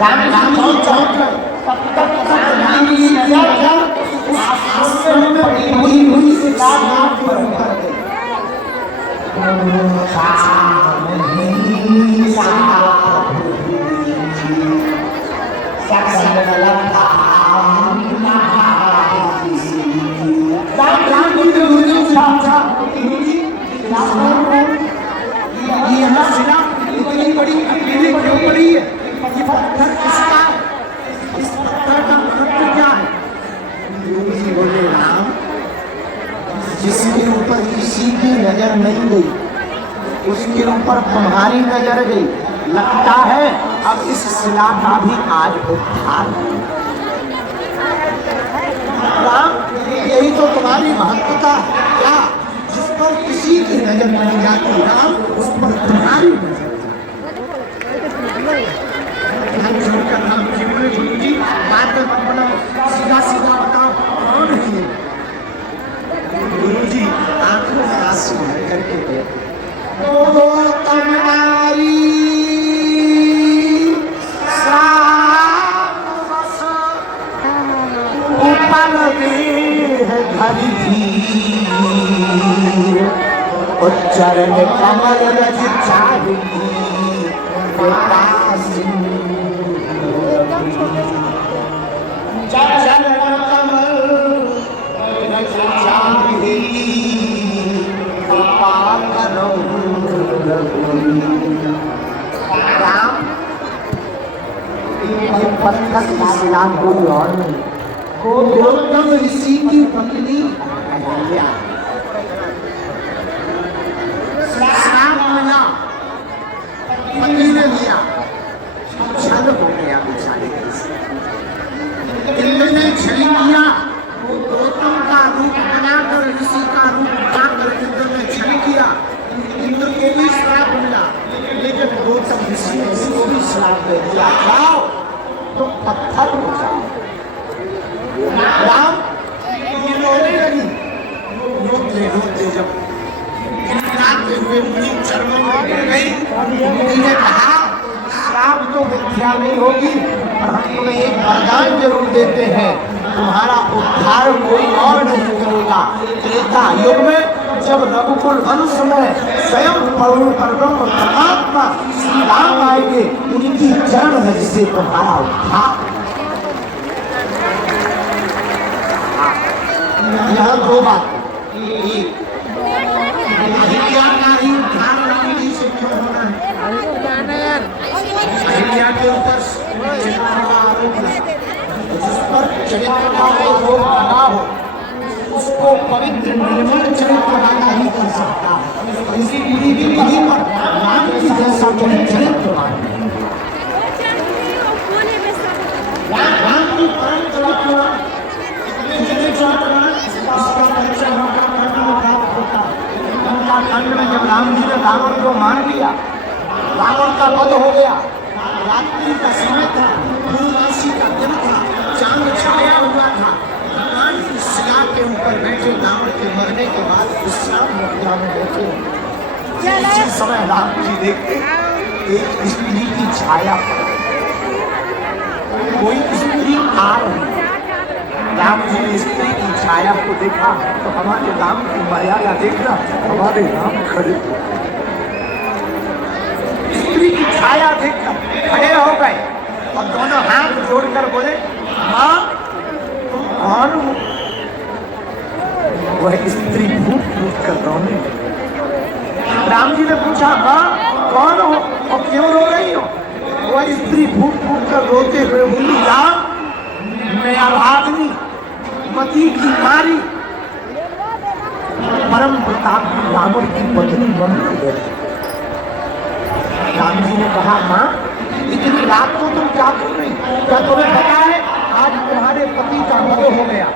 राम राम चौक तब तक राम की नजर उस आश्रम में पड़ी हुई शिला पर उतर गई। यहाँ शिला इतनी बड़ी अकेली क्यों पड़ी है? ये पत्थर किसका? इस पत्थर का महत्व क्या है? गुरुजी बोले राम, जिसके ऊपर किसी की नजर नहीं गई उसके ऊपर तुम्हारी नजर गई। लगता है अब इस शिला का भी आज उद्धार। राम, यही तो तुम्हारी महत्वता है क्या? जिस पर किसी की नजर नहीं जाती राम, उस पर तुम्हारी नजर। छोड़कर राम जी बोले गुरुजी बात अपना सीधा सीधा बताओ कौन है? गुरुजी आंखों में आंसू करके तो तुम्हारी ऊपर है धरी उच्चरण कमल रज चाही राम, पत्थर की शिला कोई और नहीं, गौतम ऋषि की पत्नी अहल्या। श्राप मिला, पति ने लिया, छल हो गया बेचारे से। इंद्र ने छल किया, वो गौतम का रूप बनाकर ऋषि का रूप बनाकर इंद्र ने छल किया। इंद्र को भी श्राप मिला, लेकिन गौतम ऋषि ने इसको भी श्राप दे दिया, जाओ तो पत्थर हो जाओ। राम ये रोने लगी, रोते जब गिड़गिड़ाते हुए मुनि चरणों में गिर गई। मुनि ने कहा श्राप तो मिथ्या नहीं होगी, और हम तुम्हें एक वरदान जरूर देते हैं, तुम्हारा उद्धार कोई और नहीं करेगा। त्रेता युग में जब रघुकुल वंश में स्वयं परब्रह्म परमात्मा श्री राम आएंगे, उनकी चरण रज से तुम्हारा उद्धार। यहाँ दो बात, एक अहिल्या का ही उद्धार राम जी से क्यों होना है? अहिल्या के ऊपर चरित्र का आरोप है, जिस पर चरित्र का आरोप लगा हो उसको पवित्र निर्मल चरित्र वाला ही कर सकता है। इसी विधि पर राम जी जैसा चरित्र राम की परम चरित्र इसका परिचय होगा प्राप्त होता है। खंड में जब राम जी ने रावण को मार दिया, रावण का वध हो गया, रात्रि का समय था, पूर्णमासी का दिन था, चांद छाया हुआ था। भगवान की शिला के ऊपर बैठे रावण के मरने के बाद विश्राम मुद्रा में बैठे। इसी समय राम जी देखते एक स्त्री की छाया, कोई स्त्री आ रही। राम जी ने स्त्री की छाया को देखा तो हमारे राम की मर्यादा देखना, हमारे राम खड़े, स्त्री की छाया देखकर खड़े हो गए और दोनों हाथ जोड़कर बोले माँ तुम कौन हो? वह स्त्री फूट फूट कर रोने लगी। राम जी ने पूछा माँ कौन हो और क्यों रो रही हो? वह स्त्री फूट फूट कर रोते हुए बोली राम मैं अभाग्नि मती की मारी परम प्रताप की रावण की पत्नी बन गई। राम जी ने कहा माँ इतनी रात को तुम क्या कर रही? क्या तुम्हें पता है आज तुम्हारे पति का वध हो गया,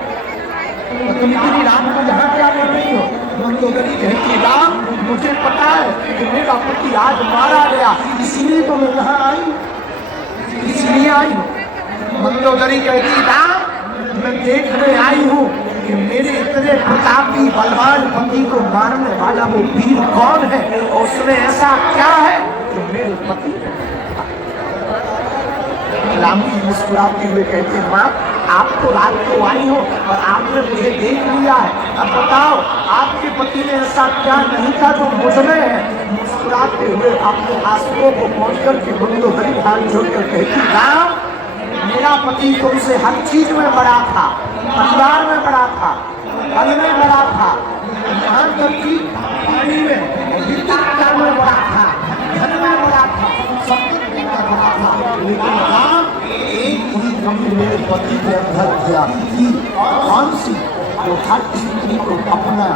तो तुम इतनी रात को यहाँ क्या कर रही हो? मंदोदरी कहती राम मुझे पता है कि मेरा पति आज मारा गया, इसीलिए तो मैं यहाँ आई, इसलिए आई हूँ। मंदोदरी कहती राम मैं देखने आई हूँ कि मेरे इतने प्रतापी बलवान पति को मारने वाला वो वीर कौन है और उसमें ऐसा क्या है जो मेरे पति। राम जी मुस्कुराते हुए कहते हैं, माँ आप तो रात को आई हो और आपने मुझे देख लिया है, अब बताओ आपके पति ने ऐसा क्या नहीं था जो मुझमें है। मुस्कुराते हुए अपने आंसुओं को पहुंच करके मंदोदरी हाथ जोड़कर कहती, राम मेरा पति तुमसे हर चीज में बड़ा था, परिवार में बड़ा था, फल में बड़ा था, यहाँ तक कि पानी में विद्युत में बड़ा था, धन में बड़ा था, संपत्ति में बड़ा था। लेकिन राम एक ही कमी मेरे पति के अंदर किया कि कौन सी, तो हर स्त्री को अपना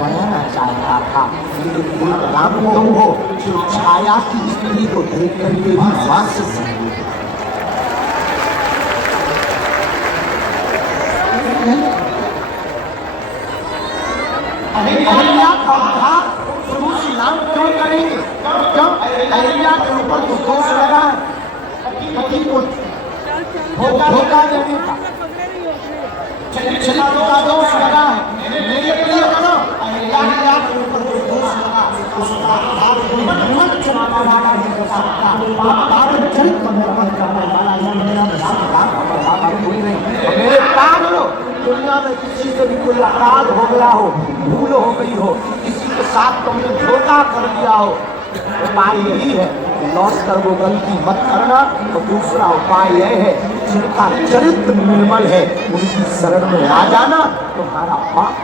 बनाना चाहता था। लेकिन राम तुम हो जो छाया की स्त्री को देख करके भी वास अहिल्या का उद्धार शुरू से राम क्यों करेंगे? क्यों अहिल्या के ऊपर तो दोष लगा है, पति को धोखा देने का, चरित्र का दोष लगा है। मेरे प्रिय बनो, अहिल्या के ऊपर जो दोष लगा उसका मन चलाने वाला नहीं कर सकता, कारण चरित्र निर्माण करने वाला यह मेरा मेरे प्राण लो। दुनिया में किसी से भी कोई अपराध हो गया हो, भूल हो गई हो, किसी के साथ तुमने धोखा कर दिया हो, उपाय यही है लौट कर वो गलती मत करना। और दूसरा उपाय यह है जिनका चरित्र निर्मल है उनकी शरण में आ जाना, तुम्हारा पाप।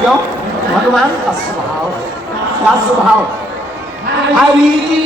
क्यों? भगवान का स्वभाव, क्या स्वभाव? हरि जी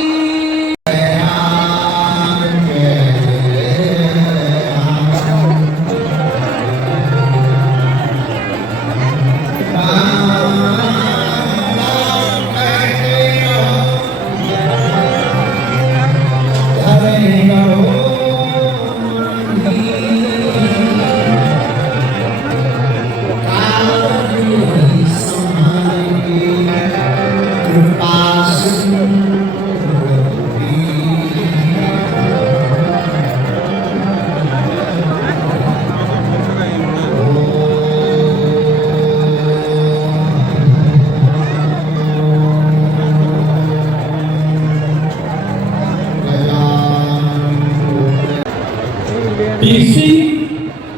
इसी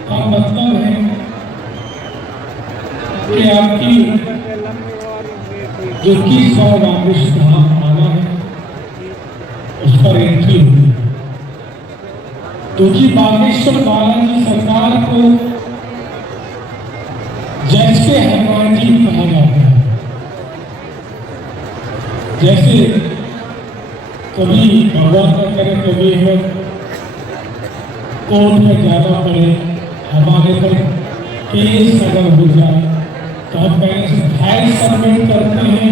का मतलब है कि आपकी जो कि 100 वापिस धाम आना है उस पर एंट्री हुई। तो जी बागेश्वर बालाजी सरकार को जैसे हनुमान जी कहा जाता है, जैसे कभी भगवान का करे कभी हमें कोर्ट में जाना पड़े, हमारे पर केस अगर हो जाए तो हम पहले से फाइल सबमिट करते हैं